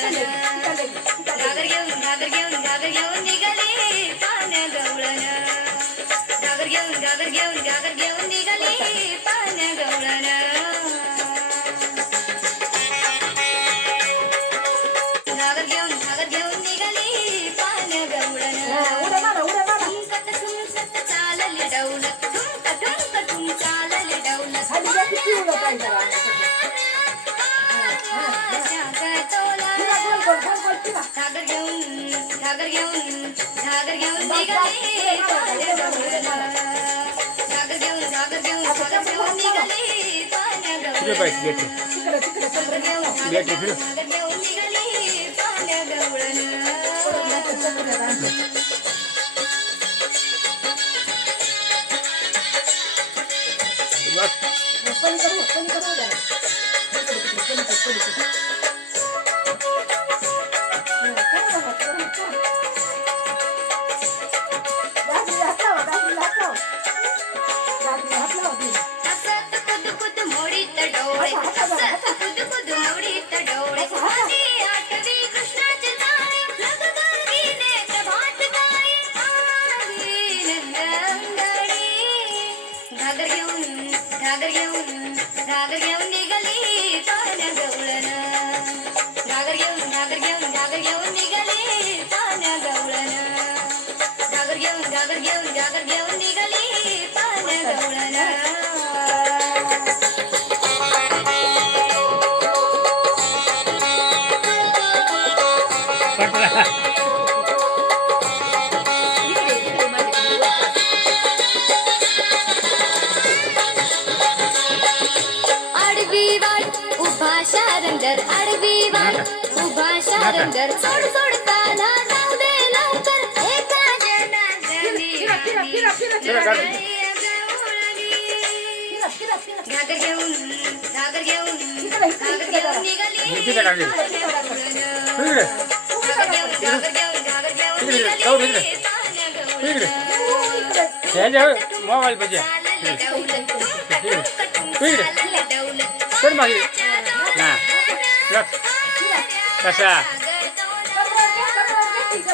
गवळण घागर घेऊन निघाली पाण्या गवळण घागर घेऊन निघाली पाण्या गवळण घागर घेऊन निघाली पाण्या गवळण ठुमकत चालली डौलत ठुमकत चालली डौलत घागर घेऊन निघाली पाण्या गवळण घागर घेऊन निघाली पाण्या गवळण निघाली पाण्या गवळण हसत कुद मोडीत डोळे हसत कुद मोडीत डोळे आधी आठवी कृष्णाचे जाळे लगगीने प्रभात गाये आली नंदंगडी घागर घेऊन निघाली पाण्या गवळण घागर घेऊन निघाली पाण्या गवळण घागर घेऊन निघाली पाण्या गवळण आडवी वाट उभा शारंगर आडवी वाट उभा शारंगर सोड काना जाऊ दे लवकर एका जनार्दनी घागर घेऊन निघाली मोबाईल पाहिजे कर मागे ना कसा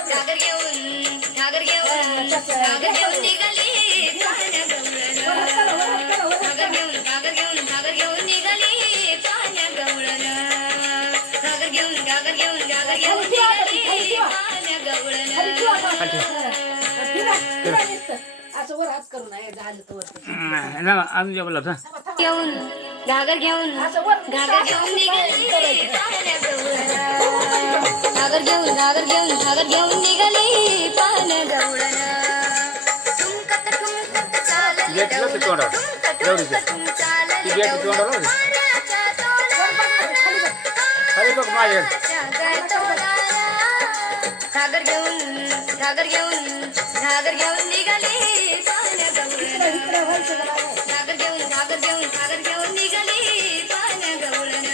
घागर घेऊन निघाली पाण्या गवळण घागर घेऊन निघाली पाण्या गवळण घागर घेऊन निघाली पाण्या गवळण असं वर हात करून आहे झालं तर आणून बोला घेऊन घागर घेऊन निघाली पाण्या गवळण घागर घेऊन निघाली पाण्या गवळण ठुमकत चालली घागर घेऊन निघाली पाण्या गवळण घागर घेऊन निघाली पाण्या गवळण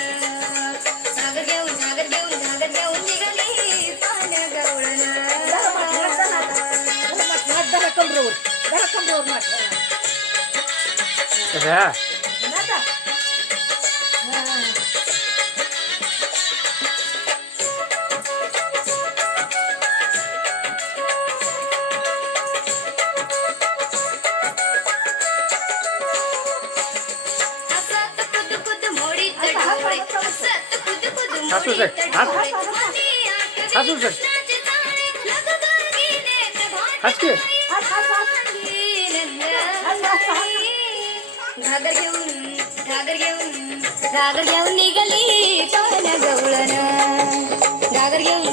घागर घेऊन निघाली पाण्या गवळण कमरेवर माठ कसा हसू सर हस के घागर घेऊन निघाली पाण्या गवळण घागर घेऊन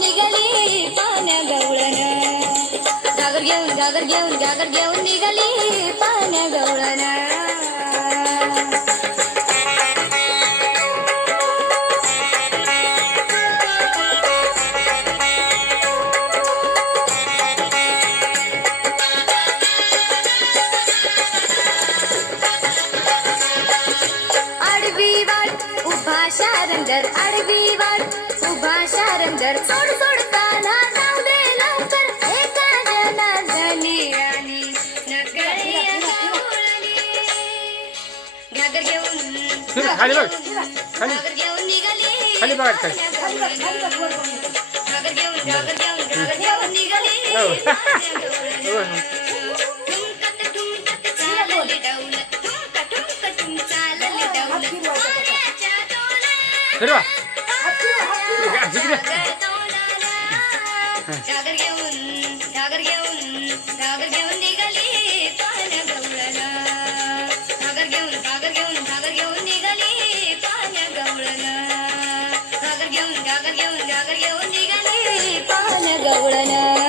निघाली पाण्या गवळण घागर घेऊन निघाली पाण्या गवळण शारंगर आडवी वाट उभा शारंगर सोड काना जाऊ दे लवकर एका जनार्दनी राणी नकळी घागर घेऊन निघाली खाली बघा खाली खाली बघ, खाली बघ, वर बघ नको. हो. हात फिरवायचा त्याचा. फिरवा हात फिरवा, हात फिरवा. जिकडे घागर घेऊन निघाली पाण्या गवळण घागर घेऊन निघाली पाण्या गवळण घागर घेऊन निघाली पाण्या गवळण